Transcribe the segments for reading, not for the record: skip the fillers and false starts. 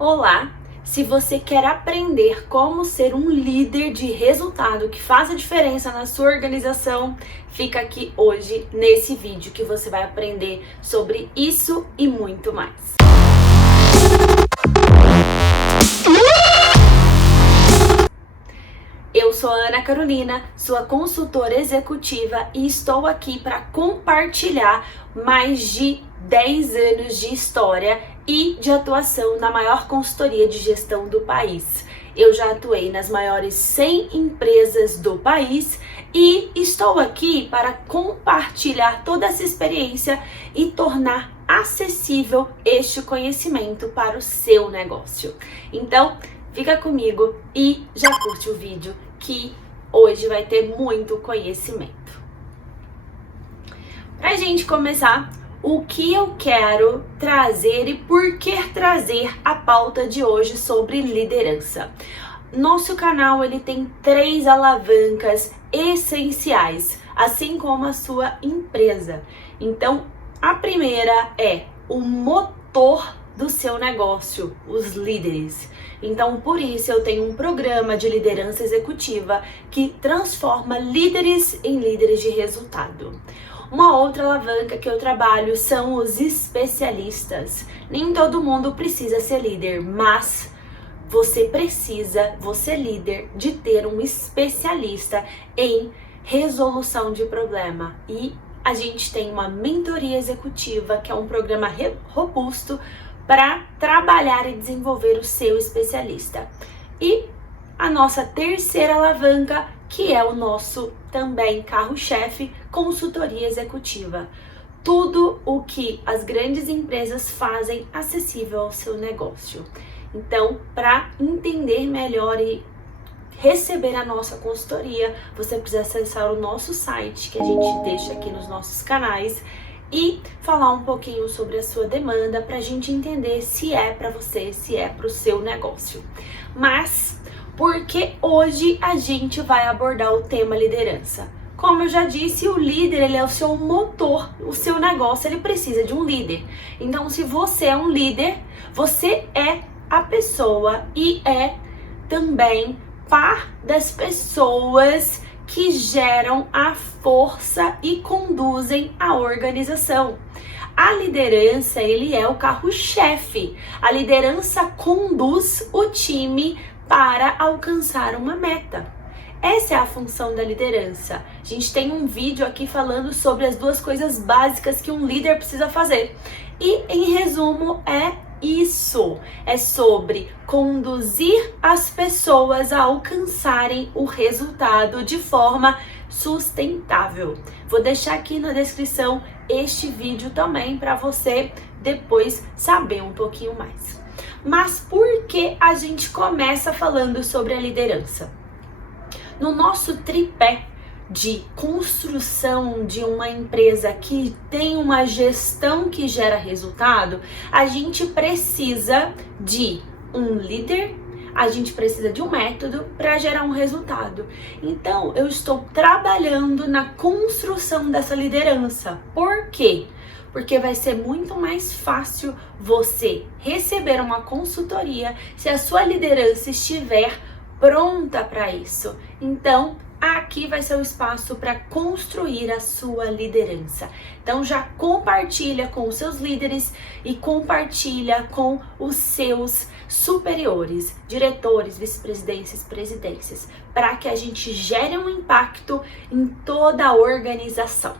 Olá! Se você quer aprender como ser um líder de resultado que faz a diferença na sua organização, fica aqui hoje nesse vídeo que você vai aprender sobre isso e muito mais. Eu sou a Ana Carolina, sua consultora executiva, e estou aqui para compartilhar mais de 10 anos de história e de atuação na maior consultoria de gestão do país. Eu já atuei nas maiores 100 empresas do país e estou aqui para compartilhar toda essa experiência e tornar acessível este conhecimento para o seu negócio. Então, fica comigo e já curte o vídeo que hoje vai ter muito conhecimento. Pra gente começar, o que eu quero trazer e por que trazer a pauta de hoje sobre liderança. Nosso canal ele tem 3 alavancas essenciais, assim como a sua empresa. Então, a primeira é o motor do seu negócio, os líderes. Então, por isso eu tenho um programa de liderança executiva que transforma líderes em líderes de resultado. Uma outra alavanca que eu trabalho são os especialistas. Nem todo mundo precisa ser líder, mas você líder, de ter um especialista em resolução de problema. E a gente tem uma mentoria executiva, que é um programa robusto para trabalhar e desenvolver o seu especialista. E a nossa terceira alavanca, que é o nosso também carro-chefe, consultoria executiva. Tudo o que as grandes empresas fazem acessível ao seu negócio. Então, para entender melhor e receber a nossa consultoria, você precisa acessar o nosso site, que a gente deixa aqui nos nossos canais, e falar um pouquinho sobre a sua demanda para a gente entender se é para você, se é para o seu negócio. Mas, porque hoje a gente vai abordar o tema liderança. Como eu já disse, o líder ele é o seu motor, o seu negócio ele precisa de um líder. Então, se você é um líder, você é a pessoa e é também par das pessoas que geram a força e conduzem a organização. A liderança, ele é o carro-chefe. A liderança conduz o time para alcançar uma meta. Essa é a função da liderança. A gente tem um vídeo aqui falando sobre as 2 coisas básicas que um líder precisa fazer. E, em resumo, é isso, é sobre conduzir as pessoas a alcançarem o resultado de forma sustentável. Vou deixar aqui na descrição este vídeo também para você depois saber um pouquinho mais. Mas por que a gente começa falando sobre a liderança? No nosso tripé de construção de uma empresa que tem uma gestão que gera resultado, a gente precisa de um líder, a gente precisa de um método para gerar um resultado. Então, eu estou trabalhando na construção dessa liderança. Por quê? Porque vai ser muito mais fácil você receber uma consultoria se a sua liderança estiver pronta para isso. Então, aqui vai ser o espaço para construir a sua liderança. Então já compartilha com os seus líderes e compartilha com os seus superiores, diretores, vice-presidências, presidências, para que a gente gere um impacto em toda a organização.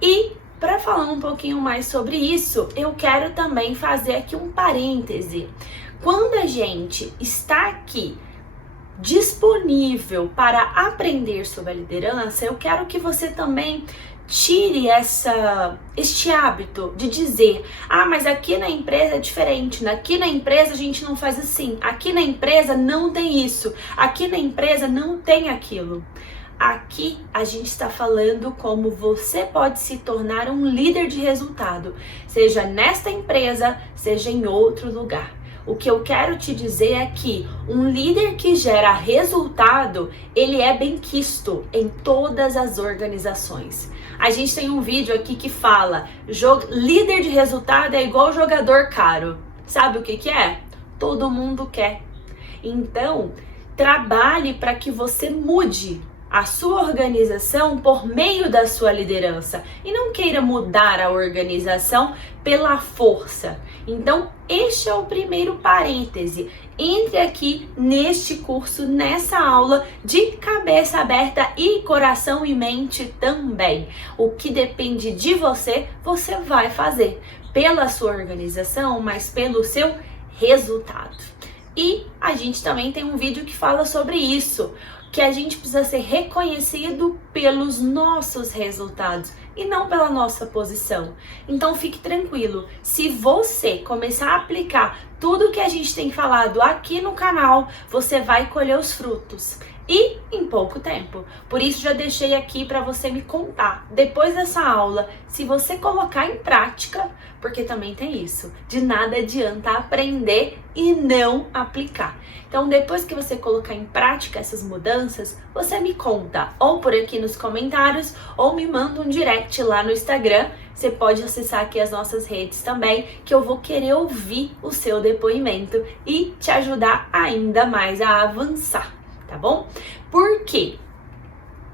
E para falar um pouquinho mais sobre isso, eu quero também fazer aqui um parêntese. Quando a gente está aqui disponível para aprender sobre a liderança, eu quero que você também tire este hábito de dizer: ah, mas aqui na empresa é diferente, aqui na empresa a gente não faz assim, aqui na empresa não tem isso, aqui na empresa não tem aquilo. Aqui a gente está falando como você pode se tornar um líder de resultado, seja nesta empresa, seja em outro lugar. O que eu quero te dizer é que um líder que gera resultado, ele é benquisto em todas as organizações. A gente tem um vídeo aqui que fala: líder de resultado é igual jogador caro. Sabe o que é? todo mundo quer. Então, trabalhe para que você mude a sua organização por meio da sua liderança e não queira mudar a organização pela força. Então, este é o primeiro parêntese. Entre aqui neste curso, nessa aula de cabeça aberta e coração e mente também. O que depende de você, você vai fazer pela sua organização, mas pelo seu resultado. E a gente também tem um vídeo que fala sobre isso, que a gente precisa ser reconhecido pelos nossos resultados e não pela nossa posição. Então fique tranquilo, se você começar a aplicar tudo que a gente tem falado aqui no canal, você vai colher os frutos. E em pouco tempo. Por isso já deixei aqui para você me contar, depois dessa aula, se você colocar em prática, porque também tem isso, de nada adianta aprender e não aplicar. Então depois que você colocar em prática essas mudanças, você me conta, ou por aqui nos comentários, ou me manda um direct lá no Instagram. Você pode acessar aqui as nossas redes também, que eu vou querer ouvir o seu depoimento e te ajudar ainda mais a avançar. Tá bom? Porque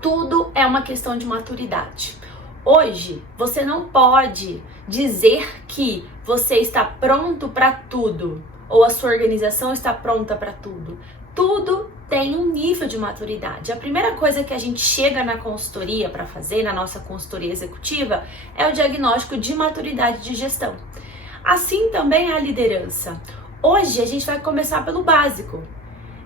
tudo é uma questão de maturidade. Hoje, você não pode dizer que você está pronto para tudo ou a sua organização está pronta para tudo. Tudo tem um nível de maturidade. A primeira coisa que a gente chega na consultoria para fazer, na nossa consultoria executiva, é o diagnóstico de maturidade de gestão. Assim também é a liderança. Hoje, a gente vai começar pelo básico.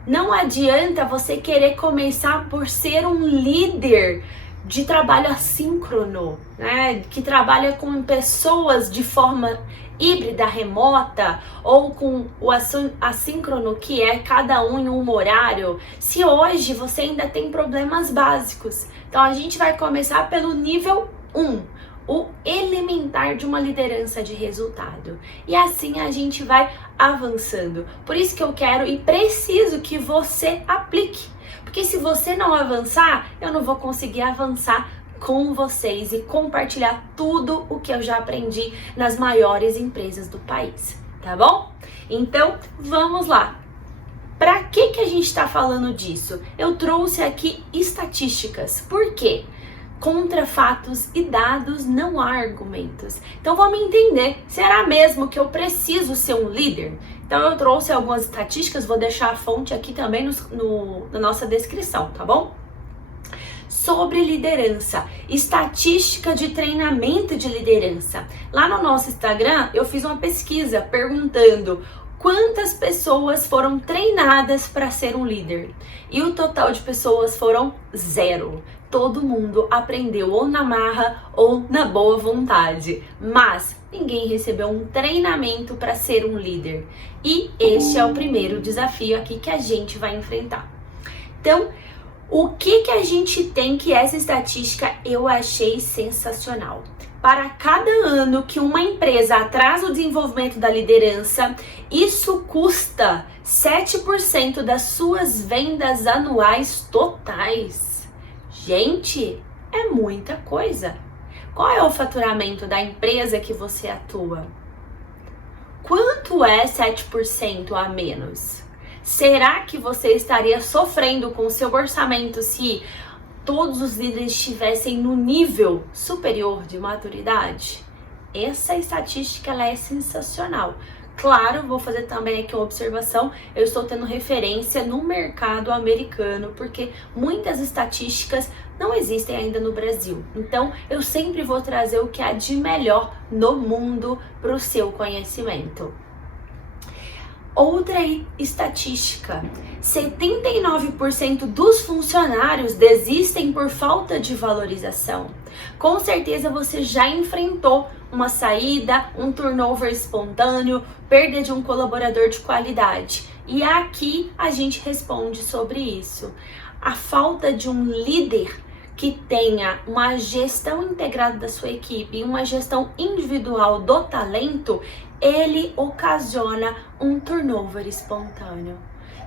Não adianta você querer começar por ser um líder de trabalho assíncrono, né? Que trabalha com pessoas de forma híbrida, remota, ou com o assíncrono, que é cada um em um horário, se hoje você ainda tem problemas básicos. Então a gente vai começar pelo nível 1. O elementar de uma liderança de resultado. E assim a gente vai avançando. Por isso que eu quero e preciso que você aplique. Porque se você não avançar, eu não vou conseguir avançar com vocês e compartilhar tudo o que eu já aprendi nas maiores empresas do país. Tá bom? Então, vamos lá. Para que a gente está falando disso? Eu trouxe aqui estatísticas. Por quê? Contra fatos e dados não há argumentos. Então vamos entender, será mesmo que eu preciso ser um líder? Então eu trouxe algumas estatísticas, vou deixar a fonte aqui também na nossa descrição, tá bom? Sobre liderança, estatística de treinamento de liderança. Lá no nosso Instagram eu fiz uma pesquisa perguntando quantas pessoas foram treinadas para ser um líder. E o total de pessoas foram 0. Todo mundo aprendeu ou na marra ou na boa vontade, mas ninguém recebeu um treinamento para ser um líder. E este é o primeiro desafio aqui que a gente vai enfrentar. Então, o que a gente tem que essa estatística eu achei sensacional. Para cada ano que uma empresa atrasa o desenvolvimento da liderança, isso custa 7% das suas vendas anuais totais. Gente, é muita coisa. Qual é o faturamento da empresa que você atua? Quanto é 7% a menos? Será que você estaria sofrendo com o seu orçamento se todos os líderes estivessem no nível superior de maturidade? Essa estatística ela é sensacional. Claro, vou fazer também aqui uma observação, eu estou tendo referência no mercado americano, porque muitas estatísticas não existem ainda no Brasil. Então, eu sempre vou trazer o que há de melhor no mundo para o seu conhecimento. Outra estatística, 79% dos funcionários desistem por falta de valorização. Com certeza você já enfrentou uma saída, um turnover espontâneo, perda de um colaborador de qualidade. E aqui a gente responde sobre isso. A falta de um líder que tenha uma gestão integrada da sua equipe e uma gestão individual do talento, ele ocasiona um turnover espontâneo.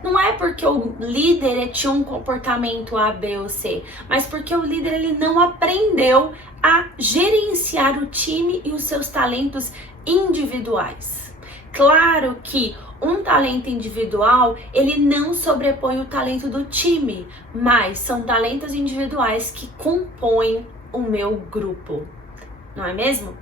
Não é porque o líder tinha um comportamento A, B ou C, mas porque o líder ele não aprendeu a gerenciar o time e os seus talentos individuais. Claro que Um talento individual, ele não sobrepõe o talento do time, mas são talentos individuais que compõem o meu grupo, não é mesmo?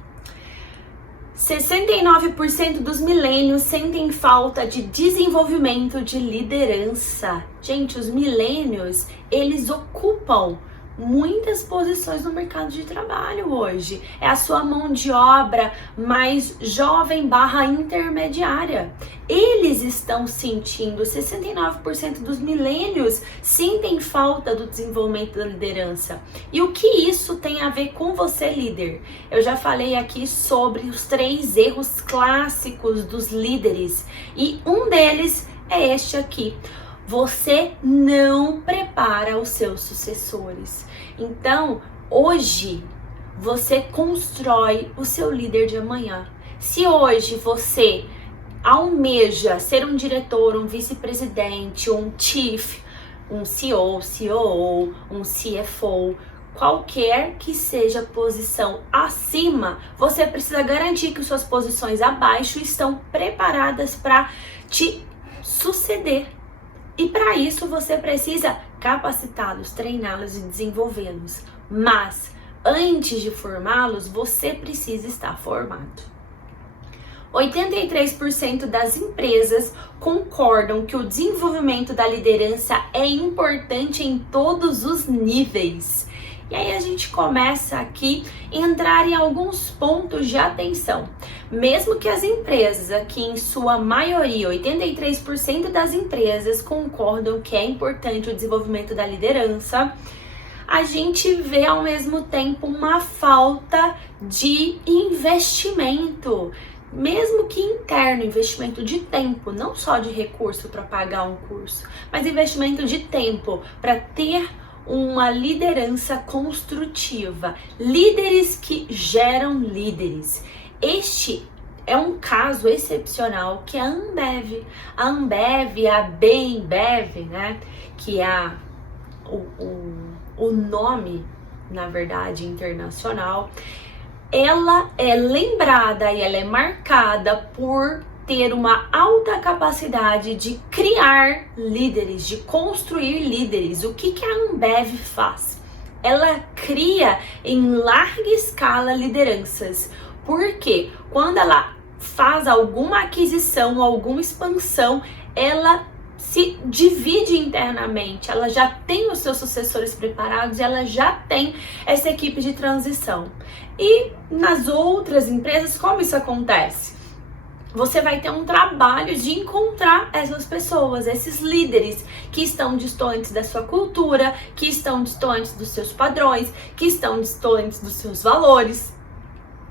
69% dos milênios sentem falta de desenvolvimento de liderança. Gente, os milênios, eles ocupam muitas posições no mercado de trabalho hoje. É a sua mão de obra mais jovem / intermediária. Eles estão sentindo, 69% dos milênios sentem falta do desenvolvimento da liderança. E o que isso tem a ver com você, líder? Eu já falei aqui sobre os 3 erros clássicos dos líderes. E um deles é este aqui. Você não prepara os seus sucessores. Então, hoje, você constrói o seu líder de amanhã. Se hoje você almeja ser um diretor, um vice-presidente, um chief, um CEO, COO, um CFO, qualquer que seja a posição acima, você precisa garantir que suas posições abaixo estão preparadas para te suceder. E para isso você precisa capacitá-los, treiná-los e desenvolvê-los. Mas antes de formá-los, você precisa estar formado. 83% das empresas concordam que o desenvolvimento da liderança é importante em todos os níveis. E aí a gente começa aqui a entrar em alguns pontos de atenção. Mesmo que as empresas, aqui em sua maioria, 83% das empresas concordam que é importante o desenvolvimento da liderança, a gente vê ao mesmo tempo uma falta de investimento. Mesmo que interno, investimento de tempo, não só de recurso para pagar um curso, mas investimento de tempo para ter uma liderança construtiva, líderes que geram líderes. Este é um caso excepcional que a Ambev, a Bembev, né, que é o nome, na verdade, internacional, ela é lembrada e ela é marcada por ter uma alta capacidade de criar líderes, de construir líderes. O que a Ambev faz? Ela cria em larga escala lideranças. Porque quando ela faz alguma aquisição, alguma expansão, ela se divide internamente, ela já tem os seus sucessores preparados, ela já tem essa equipe de transição. E nas outras empresas, como isso acontece? Você vai ter um trabalho de encontrar essas pessoas, esses líderes que estão distantes da sua cultura, que estão distantes dos seus padrões, que estão distantes dos seus valores.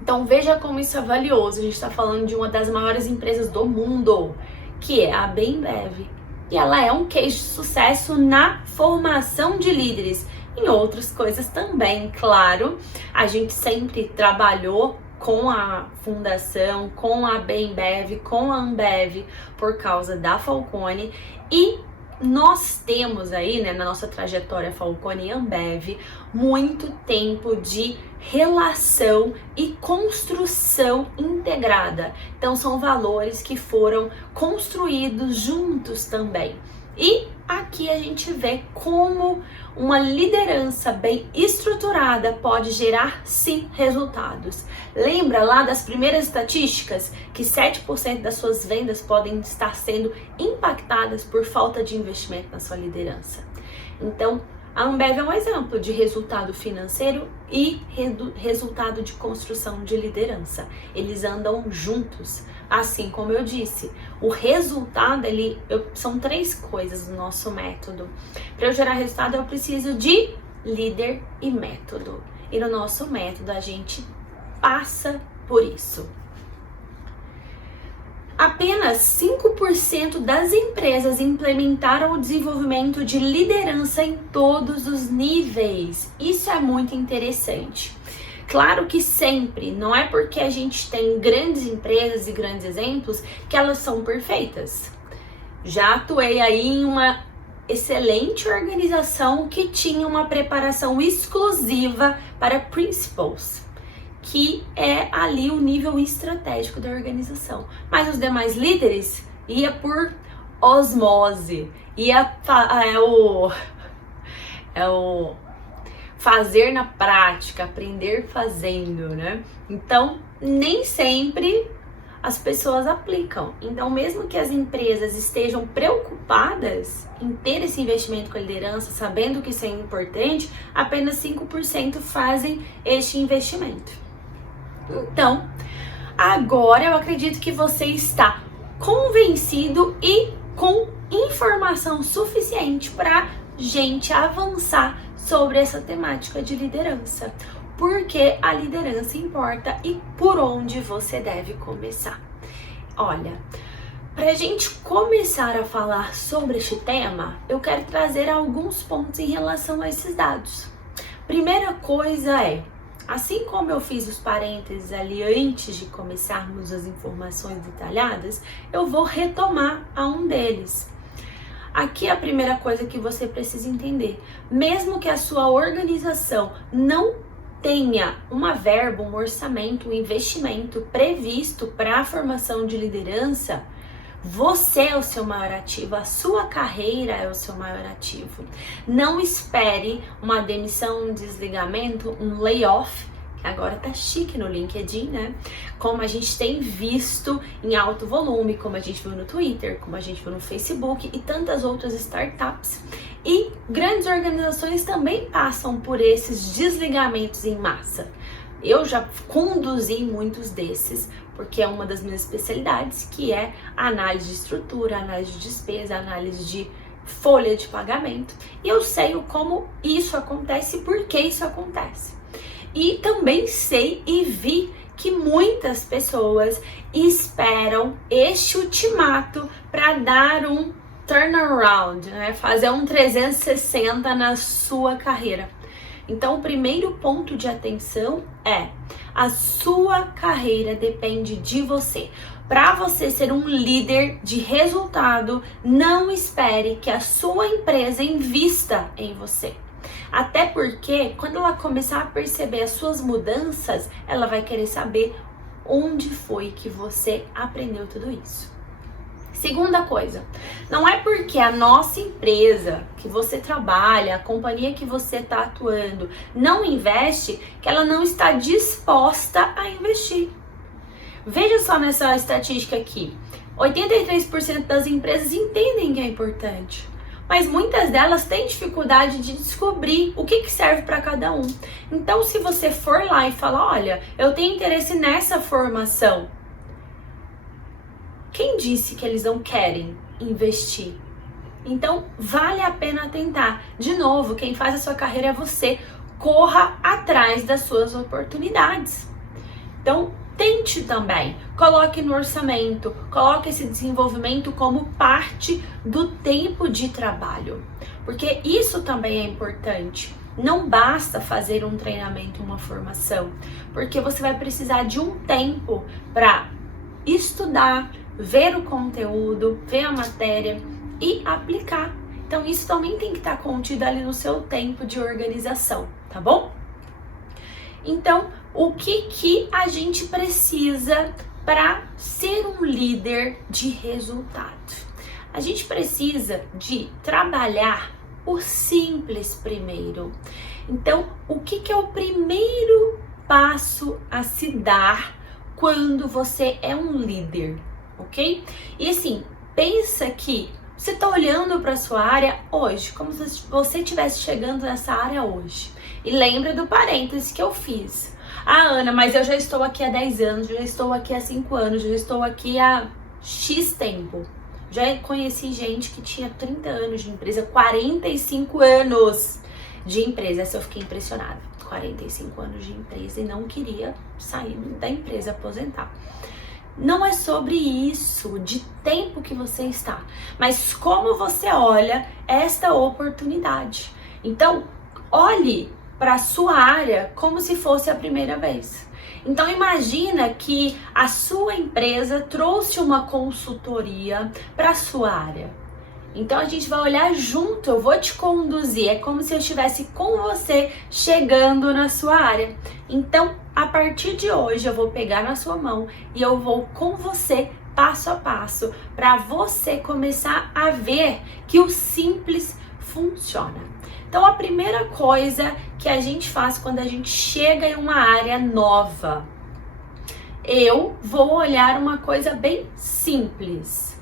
Então veja como isso é valioso. A gente está falando de uma das maiores empresas do mundo, que é a Bembev. E ela é um case de sucesso na formação de líderes. Em outras coisas também, claro. A gente sempre trabalhou com a fundação, com a Bembev, com a Ambev, por causa da Falcone. E nós temos aí, né, na nossa trajetória Falcone e Ambev, muito tempo de relação e construção integrada. Então são valores que foram construídos juntos também. E aqui a gente vê como uma liderança bem estruturada pode gerar, sim, resultados. Lembra lá das primeiras estatísticas que 7% das suas vendas podem estar sendo impactadas por falta de investimento na sua liderança. Então, a Ambev é um exemplo de resultado financeiro e resultado de construção de liderança. Eles andam juntos. Assim como eu disse, o resultado, são 3 coisas no nosso método. Para eu gerar resultado, eu preciso de líder e método. E no nosso método, a gente passa por isso. Apenas 5% das empresas implementaram o desenvolvimento de liderança em todos os níveis. Isso é muito interessante. Claro que sempre, não é porque a gente tem grandes empresas e grandes exemplos que elas são perfeitas. Já atuei aí em uma excelente organização que tinha uma preparação exclusiva para principals, que é ali o nível estratégico da organização. Mas os demais líderes ia por osmose, é o fazer na prática, aprender fazendo, né? Então, nem sempre as pessoas aplicam. Então, mesmo que as empresas estejam preocupadas em ter esse investimento com a liderança, sabendo que isso é importante, apenas 5% fazem este investimento. Então, agora eu acredito que você está convencido e com informação suficiente para gente avançar sobre essa temática de liderança. Porque a liderança importa e por onde você deve começar. Olha, para a gente começar a falar sobre este tema, eu quero trazer alguns pontos em relação a esses dados. Primeira coisa é, assim como eu fiz os parênteses ali antes de começarmos as informações detalhadas, eu vou retomar a um deles. Aqui é a primeira coisa que você precisa entender. Mesmo que a sua organização não tenha uma verba, um orçamento, um investimento previsto para a formação de liderança, você é o seu maior ativo, a sua carreira é o seu maior ativo. Não espere uma demissão, um desligamento, um layoff, que agora tá chique no LinkedIn, né? Como a gente tem visto em alto volume, como a gente viu no Twitter, como a gente viu no Facebook e tantas outras startups. E grandes organizações também passam por esses desligamentos em massa. Eu já conduzi muitos desses, porque é uma das minhas especialidades, que é a análise de estrutura, análise de despesa, análise de folha de pagamento. E eu sei como isso acontece e por que isso acontece. E também sei e vi que muitas pessoas esperam este ultimato para dar um turnaround, né? Fazer um 360 na sua carreira. Então, o primeiro ponto de atenção é: a sua carreira depende de você. Para você ser um líder de resultado, não espere que a sua empresa invista em você. Até porque, quando ela começar a perceber as suas mudanças, ela vai querer saber onde foi que você aprendeu tudo isso. Segunda coisa, não é porque a nossa empresa que você trabalha, a companhia que você está atuando, não investe, que ela não está disposta a investir. Veja só nessa estatística aqui, 83% das empresas entendem que é importante, mas muitas delas têm dificuldade de descobrir o que serve para cada um. Então, se você for lá e falar, olha, eu tenho interesse nessa formação, quem disse que eles não querem investir? Então, vale a pena tentar. De novo, quem faz a sua carreira é você. Corra atrás das suas oportunidades. Então, tente também. Coloque no orçamento. Coloque esse desenvolvimento como parte do tempo de trabalho. Porque isso também é importante. Não basta fazer um treinamento, uma formação. Porque você vai precisar de um tempo para estudar, ver o conteúdo, ver a matéria e aplicar. Então isso também tem que estar contido ali no seu tempo de organização, tá bom? Então, o que a gente precisa para ser um líder de resultado? A gente precisa de trabalhar o simples primeiro. Então, o que é o primeiro passo a se dar quando você é um líder? Ok? E assim, pensa que você está olhando para a sua área hoje, como se você estivesse chegando nessa área hoje. E lembra do parênteses que eu fiz. Ah, Ana, mas eu já estou aqui há 10 anos, já estou aqui há 5 anos, já estou aqui há X tempo. Já conheci gente que tinha 30 anos de empresa, 45 anos de empresa. Essa eu fiquei impressionada. 45 anos de empresa e não queria sair da empresa, aposentar. Não é sobre isso, de tempo que você está, mas como você olha esta oportunidade. Então, olhe para a sua área como se fosse a primeira vez. Então, imagina que a sua empresa trouxe uma consultoria para a sua área. Então, a gente vai olhar junto, eu vou te conduzir, é como se eu estivesse com você chegando na sua área. Então, a partir de hoje, eu vou pegar na sua mão e eu vou com você passo a passo para você começar a ver que o simples funciona. Então, a primeira coisa que a gente faz quando a gente chega em uma área nova, eu vou olhar uma coisa bem simples.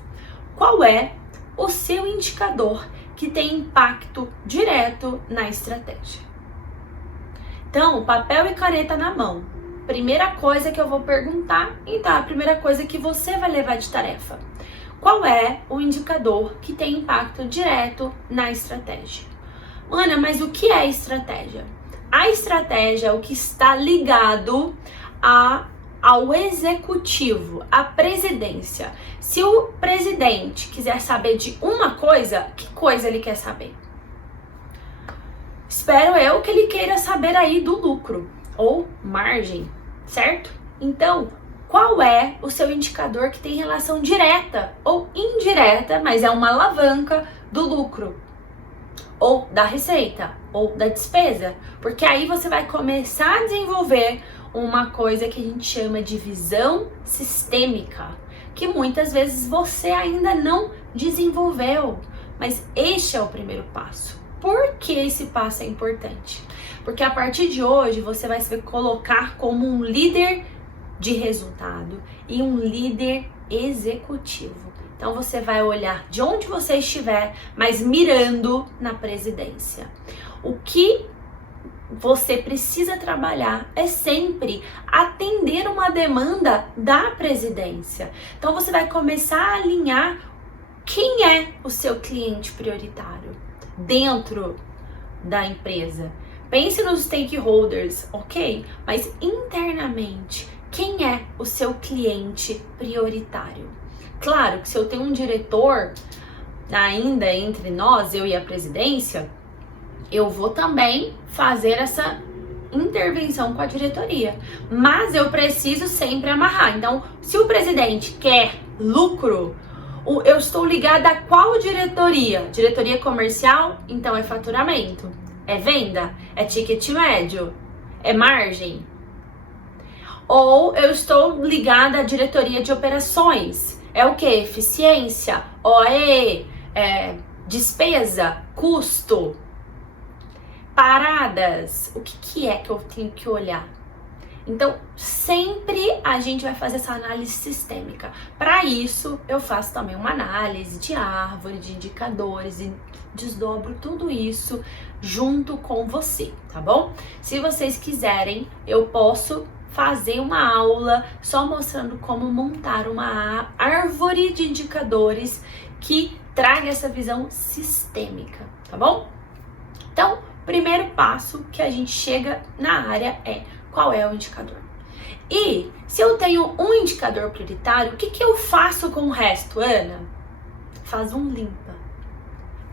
Qual é o seu indicador que tem impacto direto na estratégia? Então, papel e caneta na mão. Primeira coisa que eu vou perguntar, então a primeira coisa que você vai levar de tarefa. Qual é o indicador que tem impacto direto na estratégia? Ana, mas o que é estratégia? A estratégia é o que está ligado ao executivo, à presidência. Se o presidente quiser saber de uma coisa, que coisa ele quer saber? Espero eu que ele queira saber aí do lucro ou margem, certo? Então, qual é o seu indicador que tem relação direta ou indireta, mas é uma alavanca do lucro? Ou da receita, ou da despesa? Porque aí você vai começar a desenvolver uma coisa que a gente chama de visão sistêmica, que muitas vezes você ainda não desenvolveu, mas este é o primeiro passo. Por que esse passo é importante? Porque a partir de hoje você vai se colocar como um líder de resultado e um líder executivo. Então você vai olhar de onde você estiver, mas mirando na presidência. O que você precisa trabalhar é sempre atender uma demanda da presidência. Então você vai começar a alinhar quem é o seu cliente prioritário dentro da empresa. Pense nos stakeholders, ok? Mas internamente, quem é o seu cliente prioritário? Claro que se eu tenho um diretor ainda entre nós, eu e a presidência, eu vou também fazer essa intervenção com a diretoria. Mas eu preciso sempre amarrar. Então, se o presidente quer lucro, eu estou ligada a qual diretoria? Diretoria comercial? Então é faturamento. É venda? É ticket médio? É margem? Ou eu estou ligada à diretoria de operações? É o que? Eficiência? OE? Despesa? Custo? Paradas? O que é que eu tenho que olhar? Então, sempre a gente vai fazer essa análise sistêmica. Para isso, eu faço também uma análise de árvore, de indicadores e desdobro tudo isso junto com você, tá bom? Se vocês quiserem, eu posso fazer uma aula só mostrando como montar uma árvore de indicadores que traga essa visão sistêmica, tá bom? Então, primeiro passo que a gente chega na área é: qual é o indicador? E se eu tenho um indicador prioritário, o que eu faço com o resto, Ana? Faz um limpa.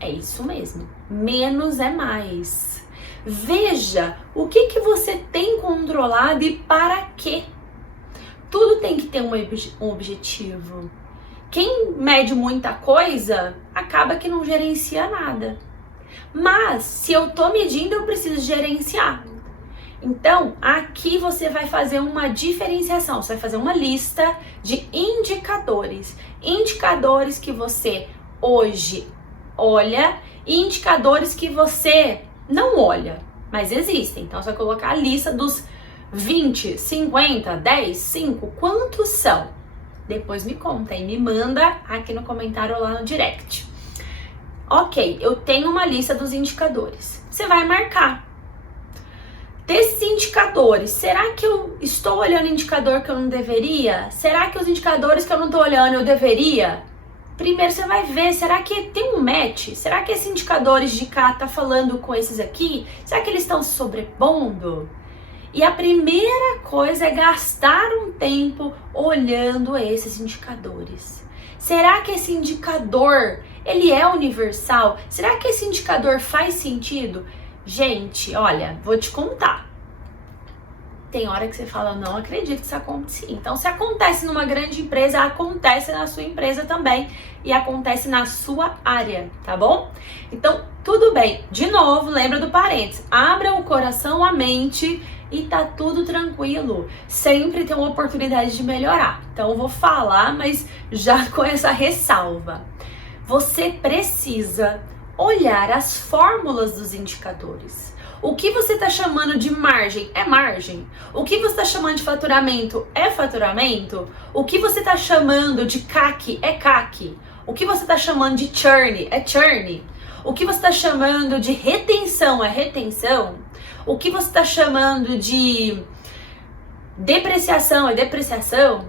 É isso mesmo. Menos é mais. Veja o que você tem controlado e para quê. Tudo tem que ter um objetivo. Quem mede muita coisa, acaba que não gerencia nada. Mas se eu tô medindo, eu preciso gerenciar. Então, aqui você vai fazer uma diferenciação, você vai fazer uma lista de indicadores. Indicadores que você hoje olha e indicadores que você não olha, mas existem. Então, você vai colocar a lista dos 20, 50, 10, 5, quantos são? Depois me conta e me manda aqui no comentário lá no direct. Ok, eu tenho uma lista dos indicadores. Você vai marcar. Desses indicadores, será que eu estou olhando indicador que eu não deveria? Será que os indicadores que eu não estou olhando eu deveria? Primeiro você vai ver, será que tem um match? Será que esses indicadores de cá tá falando com esses aqui? Será que eles estão se sobrepondo? E a primeira coisa é gastar um tempo olhando esses indicadores. Será que esse indicador, ele é universal? Será que esse indicador faz sentido? Gente, olha, vou te contar. Tem hora que você fala, não acredito que isso aconteça. Então, se acontece numa grande empresa, acontece na sua empresa também. E acontece na sua área, tá bom? Então, tudo bem. De novo, lembra do parênteses. Abra o coração, a mente e tá tudo tranquilo. Sempre tem uma oportunidade de melhorar. Então eu vou falar, mas já com essa ressalva. Você precisa olhar as fórmulas dos indicadores. O que você está chamando de margem é margem. O que você está chamando de faturamento é faturamento. O que você está chamando de CAC é CAC. O que você está chamando de churn é churn. O que você está chamando de retenção é retenção. O que você está chamando de depreciação é depreciação.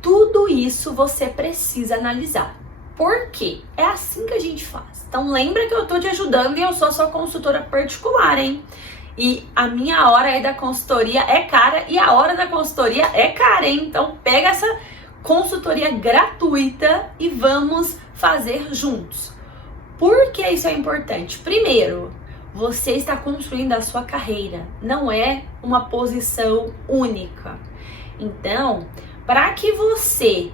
Tudo isso você precisa analisar. Por quê? É assim que a gente faz. Então lembra que eu tô te ajudando e eu sou sua consultora particular, hein? E a minha hora aí da consultoria é cara e a hora da consultoria é cara, hein? Então pega essa consultoria gratuita e vamos fazer juntos. Por que isso é importante? Primeiro, você está construindo a sua carreira, não é uma posição única. Então, para que você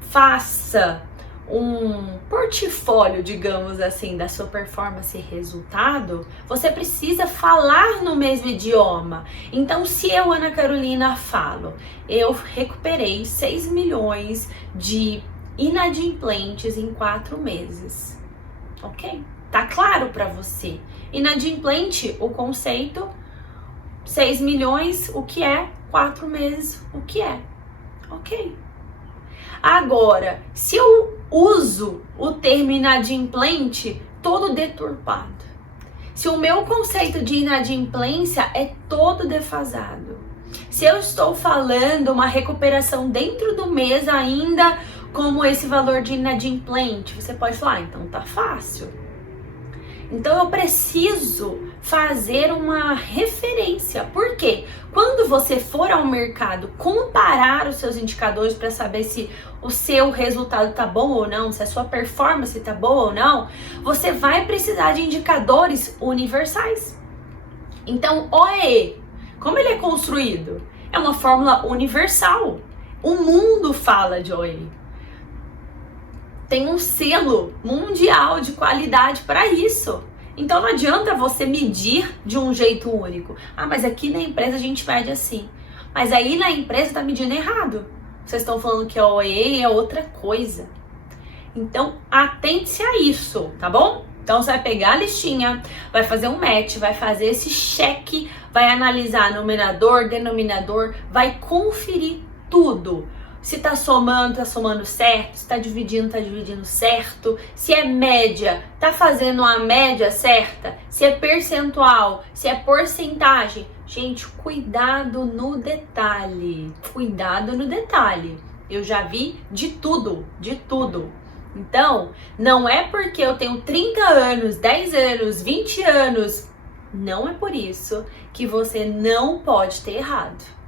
faça um portfólio, digamos assim, da sua performance e resultado, você precisa falar no mesmo idioma. Então, se eu, Ana Carolina, falo, eu recuperei 6 milhões de inadimplentes em 4 meses. Ok? Tá claro para você? Inadimplente, o conceito, 6 milhões, o que é? 4 meses, o que é? Ok. Agora, se eu uso o termo inadimplente todo deturpado, se o meu conceito de inadimplência é todo defasado, se eu estou falando uma recuperação dentro do mês ainda como esse valor de inadimplente, você pode falar, então tá fácil. Então eu preciso fazer uma referência. Por quê? Quando você for ao mercado comparar os seus indicadores para saber se o seu resultado tá bom ou não, se a sua performance tá boa ou não, você vai precisar de indicadores universais. Então, OEE, como ele é construído? É uma fórmula universal. O mundo fala de OEE. Tem um selo mundial de qualidade para isso. Então não adianta você medir de um jeito único. Ah, mas aqui na empresa a gente mede assim. Mas aí na empresa está medindo errado. Vocês estão falando que a OEE é outra coisa. Então atente-se a isso, tá bom? Então você vai pegar a listinha, vai fazer um match, vai fazer esse cheque, vai analisar numerador, denominador, vai conferir tudo. Se tá somando certo, se tá dividindo certo, se é média, tá fazendo a média certa, se é percentual, se é porcentagem. Gente, cuidado no detalhe, cuidado no detalhe. Eu já vi de tudo, de tudo. Então, não é porque eu tenho 30 anos, 10 anos, 20 anos, não é por isso que você não pode ter errado.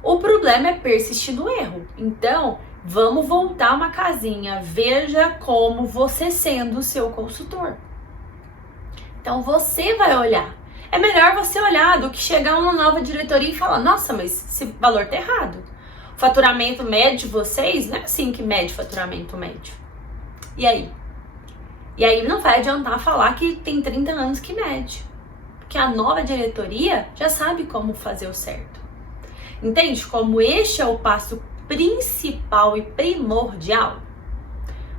O problema é persistir no erro. Então, vamos voltar uma casinha. Veja como você sendo o seu consultor. Então, você vai olhar. É melhor você olhar do que chegar uma nova diretoria e falar, nossa, mas esse valor tá errado. O faturamento médio de vocês não é assim que mede faturamento médio. E aí? E aí não vai adiantar falar que tem 30 anos que mede. Porque a nova diretoria já sabe como fazer o certo. Entende como este é o passo principal e primordial?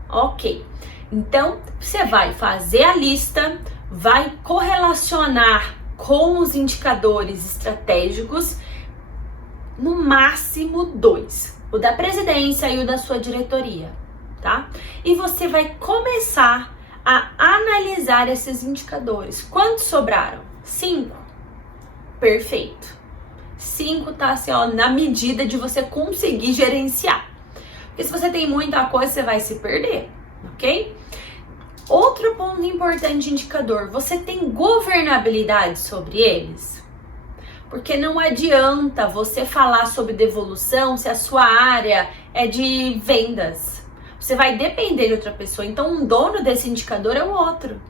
Ok, então você vai fazer a lista, vai correlacionar com os indicadores estratégicos, no máximo 2, o da presidência e o da sua diretoria, tá? E você vai começar a analisar esses indicadores. Quantos sobraram? 5. Perfeito. 5 tá assim, ó, na medida de você conseguir gerenciar. Porque se você tem muita coisa, você vai se perder, ok? Outro ponto importante de indicador, você tem governabilidade sobre eles? Porque não adianta você falar sobre devolução se a sua área é de vendas. Você vai depender de outra pessoa, então um dono desse indicador é o outro.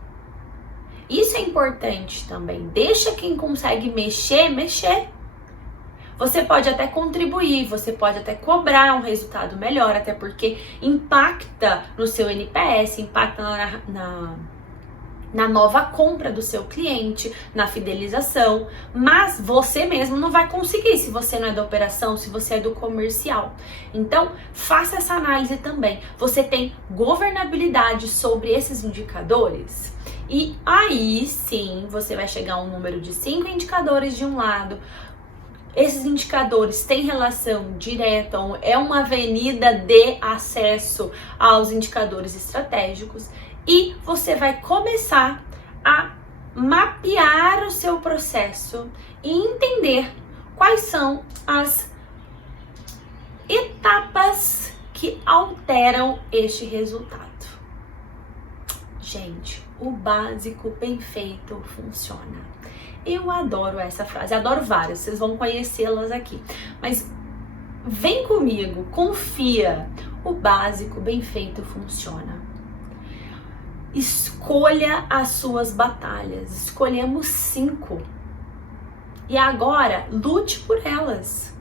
Isso é importante também. Deixa quem consegue mexer. Você pode até contribuir, você pode até cobrar um resultado melhor, até porque impacta no seu NPS, impacta na nova compra do seu cliente, na fidelização, mas você mesmo não vai conseguir se você não é da operação, se você é do comercial. Então, faça essa análise também. Você tem governabilidade sobre esses indicadores? E aí sim, você vai chegar a um número de 5 indicadores de um lado. Esses indicadores têm relação direta, é uma avenida de acesso aos indicadores estratégicos. E você vai começar a mapear o seu processo e entender quais são as etapas que alteram este resultado. Gente, o básico bem feito funciona. Eu adoro essa frase, adoro várias, vocês vão conhecê-las aqui. Mas vem comigo, confia, o básico bem feito funciona. Escolha as suas batalhas. Escolhemos 5. E agora, lute por elas.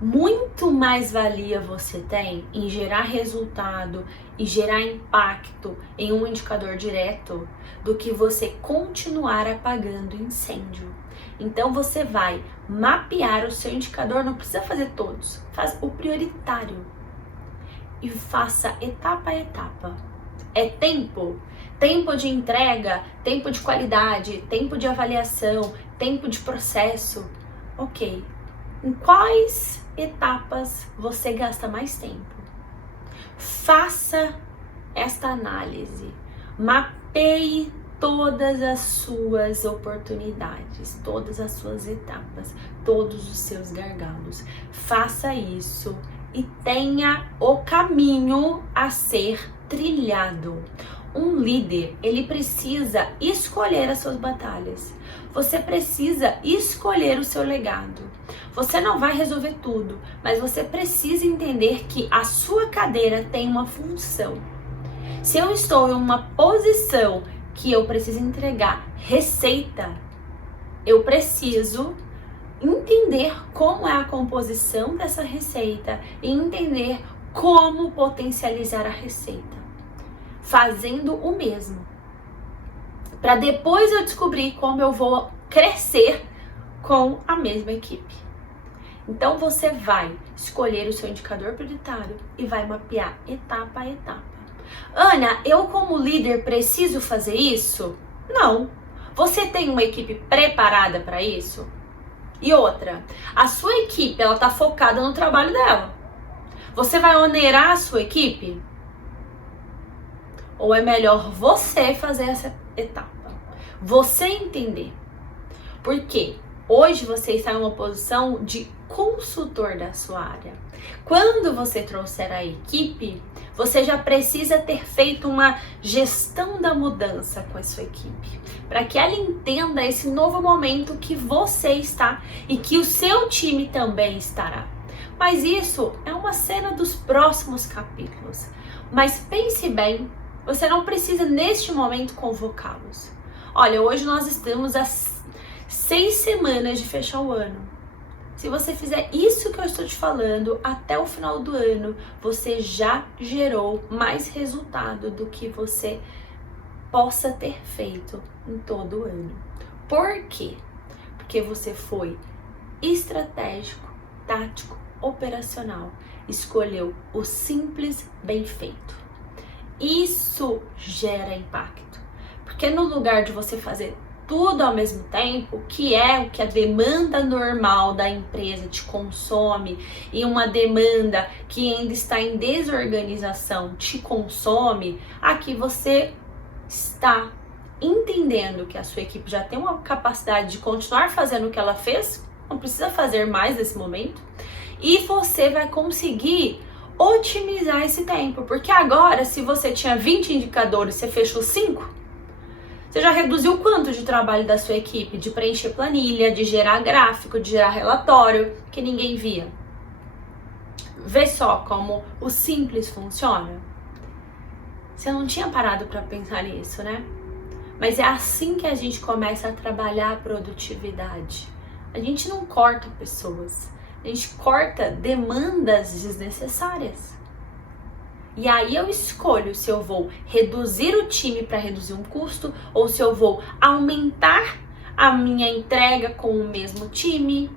Muito mais valia você tem em gerar resultado e gerar impacto em um indicador direto do que você continuar apagando incêndio. Então você vai mapear o seu indicador, não precisa fazer todos, faz o prioritário e faça etapa a etapa. É tempo de entrega, tempo de qualidade, tempo de avaliação, tempo de processo. Ok, em quais etapas você gasta mais tempo? Faça esta análise, mapeie todas as suas oportunidades, todas as suas etapas, todos os seus gargalos. Faça isso e tenha o caminho a ser trilhado. Um líder, ele precisa escolher as suas batalhas. Você precisa escolher o seu legado. Você não vai resolver tudo, mas você precisa entender que a sua cadeira tem uma função. Se eu estou em uma posição que eu preciso entregar receita, eu preciso entender como é a composição dessa receita e entender como potencializar a receita, fazendo o mesmo, para depois eu descobrir como eu vou crescer com a mesma equipe. Então você vai escolher o seu indicador prioritário e vai mapear etapa a etapa. Ana, eu como líder preciso fazer isso? Não. Você tem uma equipe preparada para isso? E outra, a sua equipe, ela tá focada no trabalho dela. Você vai onerar a sua equipe? Ou é melhor você fazer essa etapa? Você entender. Porque hoje você está em uma posição de consultor da sua área. Quando você trouxer a equipe, você já precisa ter feito uma gestão da mudança com a sua equipe, para que ela entenda esse novo momento que você está e que o seu time também estará. Mas isso é uma cena dos próximos capítulos. Mas pense bem, você não precisa neste momento convocá-los. Olha, hoje nós estamos a 6 semanas de fechar o ano. Se você fizer isso que eu estou te falando até o final do ano, você já gerou mais resultado do que você possa ter feito em todo o ano. Por quê? Porque você foi estratégico, tático, operacional. Escolheu o simples bem feito. Isso gera impacto. Porque no lugar de você fazer tudo ao mesmo tempo, que é o que a demanda normal da empresa te consome, e uma demanda que ainda está em desorganização te consome, aqui você está entendendo que a sua equipe já tem uma capacidade de continuar fazendo o que ela fez, não precisa fazer mais nesse momento, e você vai conseguir otimizar esse tempo, porque agora, se você tinha 20 indicadores, você fechou 5, você já reduziu quanto de trabalho da sua equipe? De preencher planilha, de gerar gráfico, de gerar relatório, que ninguém via. Vê só como o simples funciona? Você não tinha parado para pensar nisso, né? Mas é assim que a gente começa a trabalhar a produtividade. A gente não corta pessoas, a gente corta demandas desnecessárias. E aí eu escolho se eu vou reduzir o time para reduzir um custo ou se eu vou aumentar a minha entrega com o mesmo time,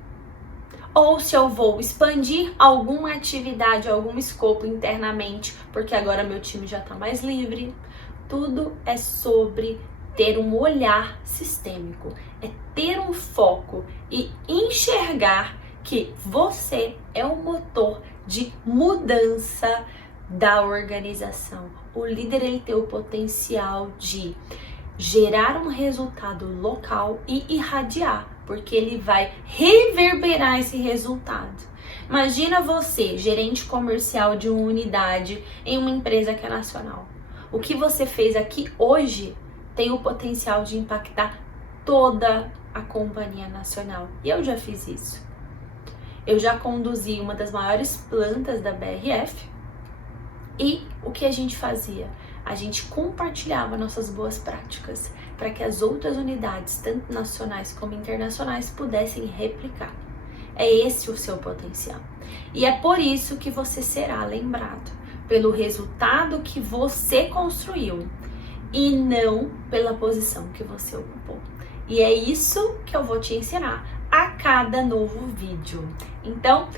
ou se eu vou expandir alguma atividade, algum escopo internamente, porque agora meu time já está mais livre. Tudo é sobre ter um olhar sistêmico, é ter um foco e enxergar que você é o motor de mudança da organização. O líder, ele tem o potencial de gerar um resultado local e irradiar, porque ele vai reverberar esse resultado. Imagina você, gerente comercial de uma unidade em uma empresa que é nacional. O que você fez aqui hoje tem o potencial de impactar toda a companhia nacional. E eu já fiz isso. Eu já conduzi uma das maiores plantas da BRF e o que a gente fazia? A gente compartilhava nossas boas práticas para que as outras unidades, tanto nacionais como internacionais, pudessem replicar. É esse o seu potencial. E é por isso que você será lembrado pelo resultado que você construiu e não pela posição que você ocupou. E é isso que eu vou te ensinar a cada novo vídeo. Então,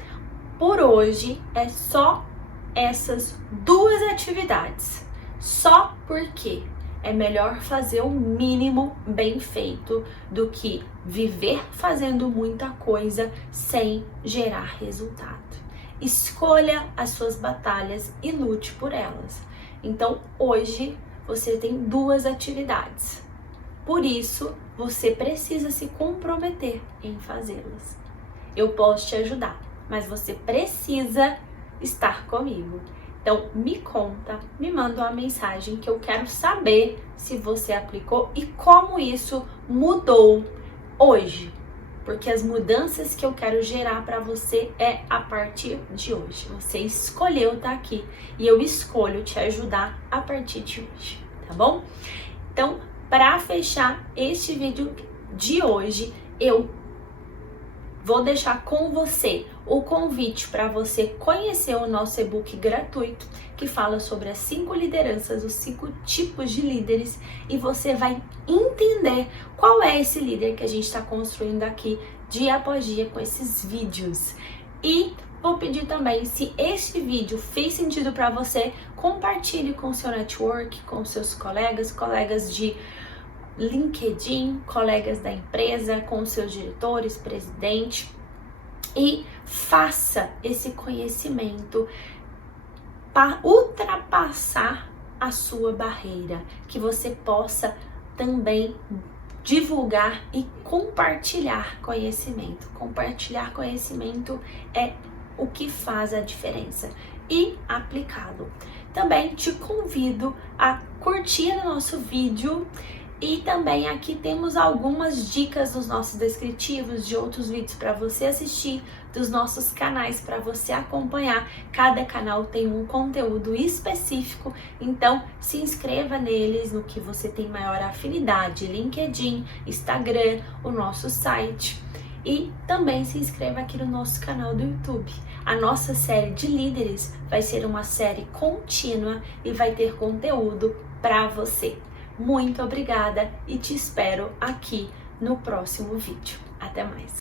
por hoje é só essas duas atividades. Só porque é melhor fazer o mínimo bem feito do que viver fazendo muita coisa sem gerar resultado. Escolha as suas batalhas e lute por elas. Então, hoje você tem duas atividades. Por isso, você precisa se comprometer em fazê-las. Eu posso te ajudar, mas você precisa estar comigo. Então, me conta, me manda uma mensagem que eu quero saber se você aplicou e como isso mudou hoje. Porque as mudanças que eu quero gerar para você é a partir de hoje. Você escolheu estar aqui e eu escolho te ajudar a partir de hoje, tá bom? Então, para fechar este vídeo de hoje, eu vou deixar com você o convite para você conhecer o nosso e-book gratuito que fala sobre as 5 lideranças, os 5 tipos de líderes, e você vai entender qual é esse líder que a gente está construindo aqui dia após dia com esses vídeos. E vou pedir também, se este vídeo fez sentido para você, compartilhe com o seu network, com seus colegas de LinkedIn, colegas da empresa, com seus diretores, presidente, e faça esse conhecimento para ultrapassar a sua barreira, que você possa também divulgar e compartilhar conhecimento. Compartilhar conhecimento é o que faz a diferença e aplicá-lo. Também te convido a curtir o nosso vídeo. E também aqui temos algumas dicas dos nossos descritivos, de outros vídeos para você assistir, dos nossos canais para você acompanhar. Cada canal tem um conteúdo específico, então se inscreva neles, no que você tem maior afinidade, LinkedIn, Instagram, o nosso site. E também se inscreva aqui no nosso canal do YouTube. A nossa série de líderes vai ser uma série contínua e vai ter conteúdo para você. Muito obrigada e te espero aqui no próximo vídeo. Até mais!